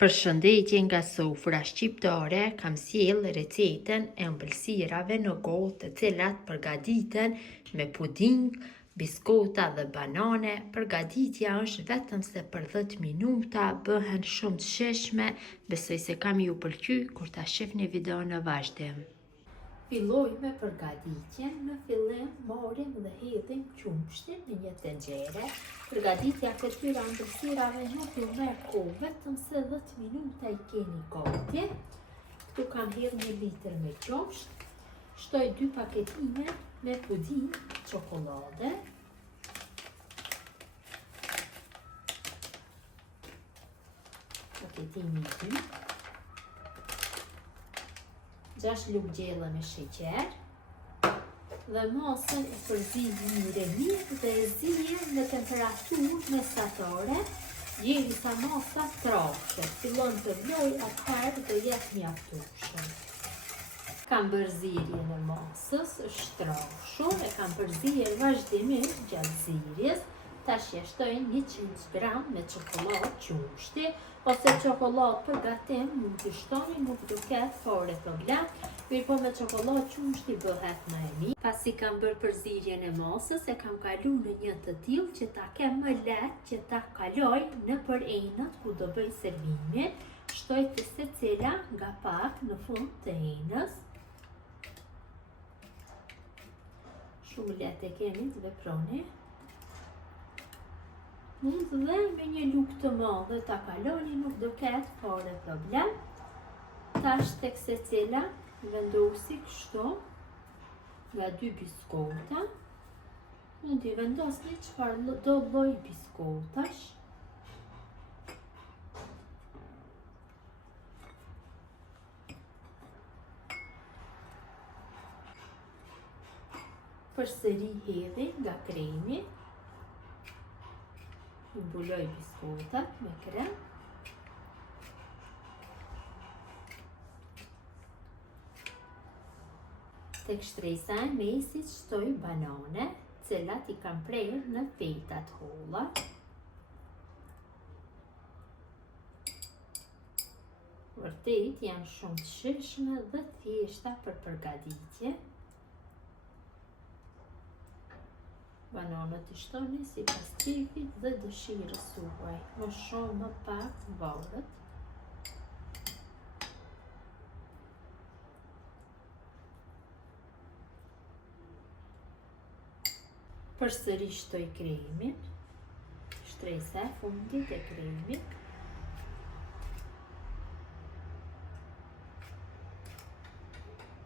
Përshëndetje nga sofra shqiptare, kam sjell recetën e ëmbëlsirave në gotë të cilat përgatiten me puding, biskota dhe banane. Përgatitja është vetëm se për 10 minuta, bëhen shumë të shijshme, besoj se kam ju pëlqy kur ta shihni videon në vazhdim. Filloj me përgatitjen. Në fillim marrim dhe hedhim qumshtin në një tenxhere. Përgatitja këtyre ëmbëlsirave nuk ju merr kohë, vetëm se 10 minuta i keni gati. Këtu kam hedhur 1 litër me qumsht. Shtoj 2 paketime me puding çokoladë. Paketimi 2. 6 lugë gjella me sheqer dhe masën e përzih mirë dhe e zihem në temperaturë mesatare derisa masa trashet. Fillon të vloj, atëherë do jetë mjaftueshëm. Kam bërë zirjen e masës, është trashur, e kam përzirë vazhdimisht gjatë zirjes. Tash ja shtoj 100 gram me çokoladë qumshti, ose çokoladë për gatim mund të shtoni, nuk do ketë fare problem, mirë po me çokoladë qumshti bëhet më e mirë. Pasi kam bërë përzirjen e masës, e kam kalu në një të tillë që ta kem më lehtë që ta kaloj në për enët ku do bëj servimin. Shtoj të secila nga pak në fund të enës. Shumë lehtë e keni të veproni. Mund dhe me një lugë të madhe ta kaloni, nuk do ketë fare problem. Tash tek secila vendosi kështu nga 2 biskota. Mund t'i vendosni çfarë do lloj biskotash. Përsëri hedhi nga kremi. Mbuloj biskotat me krem. Tek shtresa e mesit shtoj banane, cilat i kam prerë në fetat holla. Vërtet janë shumë të shijshme dhe thjeshta për përgatitje. Bananët i shtoni sipas qefit dhe dëshirës suaj, më shumë më pak varet. Përsëri shtoj kremin, shtresa e fundit e kremit.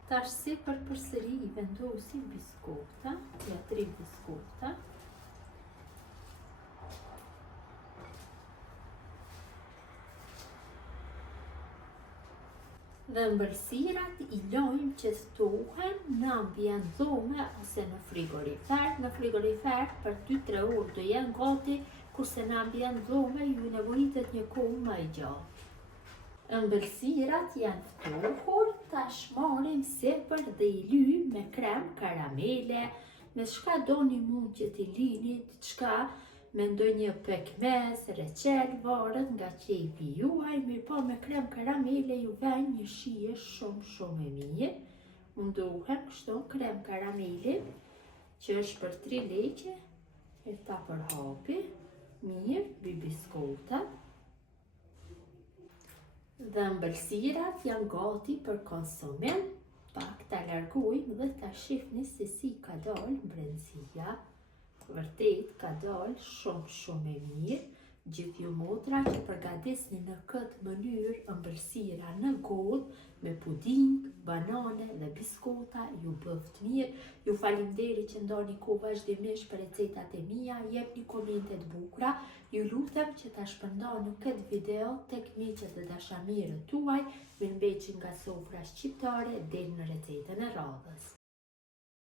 Tash sipër përsëri i vendosi biskota, ja 3 biskota. Dhe ëmbëlsirat i lojmë që thtohen në ambient dhome ose në frigorifer. Në frigorifer për 2-3 orë do jenë gati, kurse në ambient dhome ju nevojitet një kohë më e gjatë. Ëmbëlsirat janë ftohur, tash marrim sipër dhe i lyjmë me krem karamele, me çka doni mund që t'i lini, diçka me ndonjë pekmez, reçel, varet nga qefi juaj, mirë po me krem karamele ju vjen një shije shumë e mirë. Mundohem kështu krem karamele, që është për 3 leqe, e ta përhapi, mirë, mbi biskotat. Dhe ëmbëlsirat janë gati për konsumim. Pak ta largojmë dhe ta shihni se si ka dalë brendësia. Vërtet ka dalë shumë e mirë. Gjithë ju motra që përgatisni në këtë mënyrë ëmbëlsira në gotë me puding, banane dhe biskota, ju bëft mirë. Ju faleminderit që ndani kohë vazhdimisht për recetat e mia, jepni komente të bukura. Ju lutem që ta shpërndani këtë video tek miqët dhe dashamirët tuaj. Mirëmbëjtje nga sofra shqiptare deri në recetën e radhës.